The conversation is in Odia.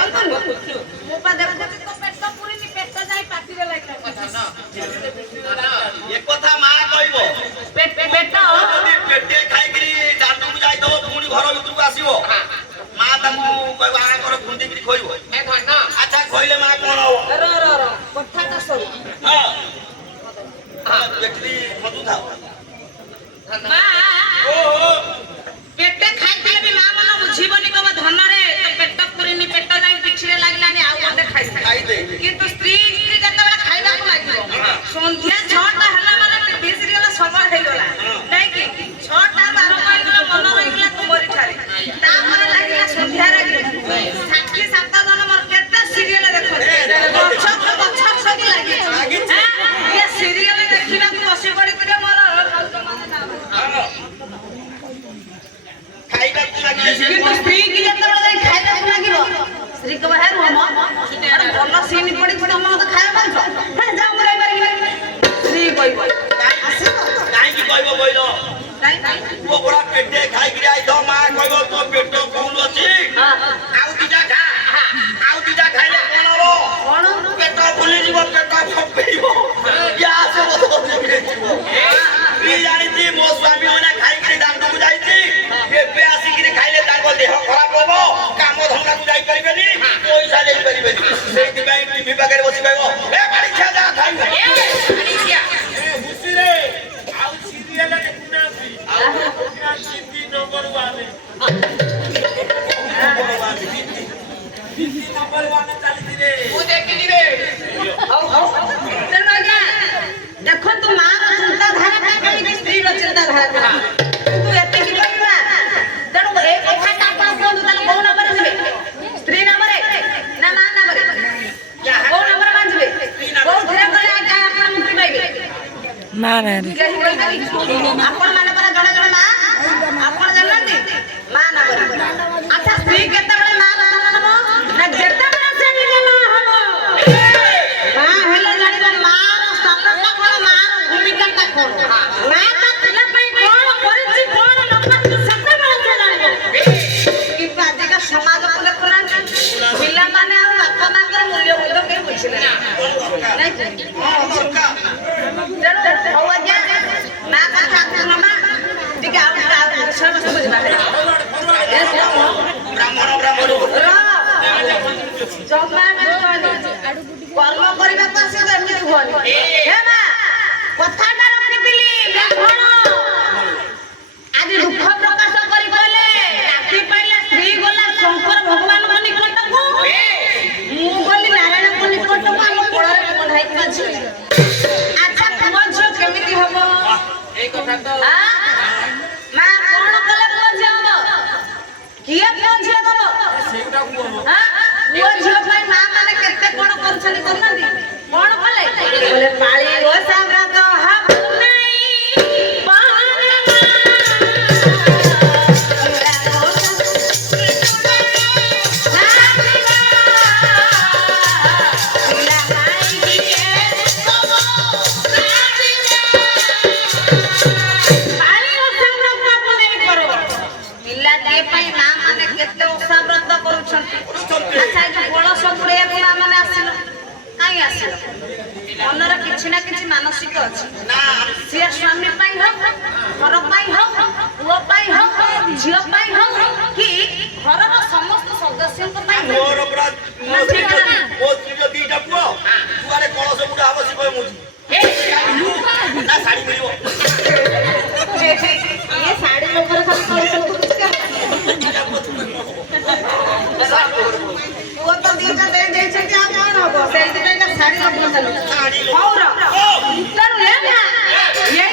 ମୁଁ ପା ଦେଖୁଛି ତ ପେଟ ପୁରିନି ପେଟ ଯାଇ ପାଟିରେ ଲାଗିଲା ଏ କଥା ମା କହିବ ପେଟ ଯଦି ପେଟେ ଖାଇକିରି ଦାଣ୍ଡକୁ ଯାଇଥିବ ପୁଣି ଘର ଭିତରକୁ ଆସିବ ମା ତାକୁ କହିବ ଆଙ୍କର ଖୁନ୍ଦିକିରି ଖୋଇବ ଆଚ୍ଛା କହିଲେ ମା କଣ ହବ କଥାଟା ସରୁ ହଁ ପେଟରେ ମଧୁଥାଉ ମା ଓହୋ ପେଟେ ଖାଇଥିଲେ ବି ମା ମନ ବୁଝିବନି କବ ଧନରେ ତ ପେଟ ପୁରିନି ପେଟ ଯାଇ ପିଠିରେ ଲାଗିଲାନି ଆଉ ଗୋଟେ ଖାଇଦେ କିନ୍ତୁ ସ୍ତ୍ରୀ ଯେତେବେଳେ ଖାଇବାକୁ ଲାଗିବ ସନ୍ଧ୍ୟା 6ଟା ହେଲା ମାନେ ବିସିରି ଗଲା ସମୟ ହେଇଗଲା ନାଇଁ କି 6ଟା 12 ହେଇଗଲା ମନ ରହିଗଲା ତୁମରି ଠାରେ ତାପରେ ଲାଗିଲା ସନ୍ଧ୍ୟା ଲାଗିଲା ସାକ୍ଷୀ 7 ଜଣ ମୋର କେତେ ସିରିଏଲ ଦେଖନ୍ତି ପଛ ସବୁ ଲାଗିଛି ଏ ସିରିଏଲ ଦେଖିବାକୁ ବସି ପଡିଥିଲେ ମୋର ଖାଇବାକୁ ଲାଗିଲେ କିନ୍ତୁ ସ୍ତ୍ରୀ କି ଯେତେବେଳେ ଯାଇ ଖାଇବାକୁ ଲାଗିବ ସ୍ତ୍ରୀ କହିବ ହେ ରୁହ ମ ଭଲ ସିନ୍ ପଡିଛି ତମେ ମତେ ଖାଇବା ପାରୁଛ ଯାଅ ମୁଁ ରହିପାରିବି ସ୍ତ୍ରୀ କହିବ କାହିଁକି କହିବ କହିଲ ପୁଅ ଗୁଡା ପେଟେ ଖାଇକିରି ଆଇଥ ମା କହିବ ତୋ ପେଟ ଫୁଲ ଅଛି ଆଉ ଦିଟା ଖା ଆଉ ଦିଟା ଖାଇଲେ କଣ ହବ କଣ ପେଟ ଫୁଲିଯିବ ପେଟ ଫମ୍ପେଇବ ଗ୍ୟାସ ହେଇଯିବ ଜାଣିଛି ମୋ ସ୍ୱାମୀ ମାନେ ଖାଇକିରି ଦାଣ୍ଡକୁ ଯାଇଛି ଏବେ ଆସିକିରି ଖାଇଲେ ତାଙ୍କ ଦେହ ଖରାପ ହବ କାମ ଧନ୍ଦାକୁ ଯାଇପାରିବେନି ପଇସା ଦେଇପାରିବେନି ସେଇଥିପାଇଁ ଟିଭି ପାଖରେ ବସି କହିବ ଏ ବାড়ি ଖିଆ ଯା ଖାଇବ ଖୁସିରେ ଆଉ ସିରିଏଲ ଦେଖୁନାହାନ୍ତି ତିନି ନମ୍ବର ୱାନ୍ ଚାଲିଛି ରେ ମୁଁ ଦେଖିଲି ରେ ତେଣୁ ଆଜ୍ଞା ଦେଖନ୍ତୁ ମାର ଚିନ୍ତାଧାରା କେମିତି ସ୍ତ୍ରୀର ଚିନ୍ତାଧାରା କିନ୍ତୁ ଏତିକି କହିବା ତେଣୁ ଏ କଥାଟା ଆପଣ କୁହନ୍ତୁ ତାହେଲେ କୋଉ ନମ୍ବରରେ ଯିବେ ସ୍ତ୍ରୀ ନାମରେ ନା ମା ନାମରେ କୋଉ ନମ୍ବର ବାନ୍ଧିବେ କୋଉଥିରେ ଗଲେ ଆଜ୍ଞା ଆପଣ ମୁକ୍ତି ପାଇବେ ମା ନାଁରେ କେହି କହିବେନି ଆପଣ ମାନେ ପରା ଜଣେ ଜଣେ ମା ଆପଣ ଜାଣନ୍ତି ମା ନାମରେ ଆଚ୍ଛା ସ୍ତ୍ରୀ କେତେବେଳେ ମା ନାମ ନବ ନା ଯେତେବେଳେ ସେ ନିଜେ ମା ହବ ମା ହେଲେ ଜାଣିବ ମାର ସ୍ଥାନଟା କଣ ମାର ଭୂମିକାଟା କଣ ମା ତା ପିଲା ପାଇଁ କଣ କରିଛି କଣ ନ କରିଛି ସେତେବେଳେ ସେ ଜାଣିବ କିନ୍ତୁ ଆଜିକା ସମାଜକୁ ଦେଖୁନାହାନ୍ତି ପିଲାମାନେ ଆଉ ବାପା ମାଙ୍କର ମୂଲ୍ୟବୋଧ କେହି ବୁଝିଲେ ନାଇଁ ତେଣୁ ହଉ ଆଜ୍ଞା ମା କଥା ନମା ଟିକେ ଆଉ ବିଷୟବସ୍ତୁ ବୁଝିବା ଜମା କର୍ମ କରିବାକୁ ଆସିବ ଏମିତି ହୁଅନି ହେ ମା କଥାଟା ରଖିଥିଲି କଣ ଆଜି ଦୁଃଖ ପ୍ରକାଶ କରି କହିଲେ ରାତି ପାଇଲା ସ୍ତ୍ରୀ ଗଲା ଶଙ୍କର ଭଗବାନଙ୍କ ନିକଟକୁ ମୁଁ ଗଲି ନାରାୟଣଙ୍କ ନିକଟକୁ ଆମ କୋଳରେ ବନ୍ଧା ହେଇଥିବା ଝିଅ ଆଚ୍ଛା ପୁଅ ଝିଅ କେମିତି ହବ এই কথা তো ମା କଣ କଲେ ପୁଅ ଝିଅ ହବ କିଏ ପୁଅ ଝିଅ ଦବ ପୁଅ ଝିଅ ପାଇଁ ମା ମାନେ କେତେ କଣ କରୁଛନ୍ତି କରୁନାହାନ୍ତି କଣ କଲେ ପାଳି ଓଷା ବ୍ରତ ହବ ମନର କିଛି ନା କିଛି ମାନସିକ ଅଛି ସିଏ ସ୍ୱାମୀ ପାଇଁ ହଉ ଘର ପାଇଁ ହଉ ପୁଅ ପାଇଁ ହଉ ଝିଅ ପାଇଁ ହଉ କି ଘରର ସମସ୍ତ ସଦସ୍ୟଙ୍କ ପାଇଁ ଦିଟା ପୁଅ ଛୁଆରେ କଳସ ବୁଢା ହବ ସେ କହିବ ନା ଶାଢୀ ମିଳିବ ଏ ଶାଢୀ ଲୋକର ଖାଲି ପୁଅ ତ ଦିଟା ଦେଇଛନ୍ତି ଆଉ କଣ ହବ ସେଇଥିପାଇଁ ଶାଢୀ ଲଗ୍ନ ଚାଲୁ ତେଣୁ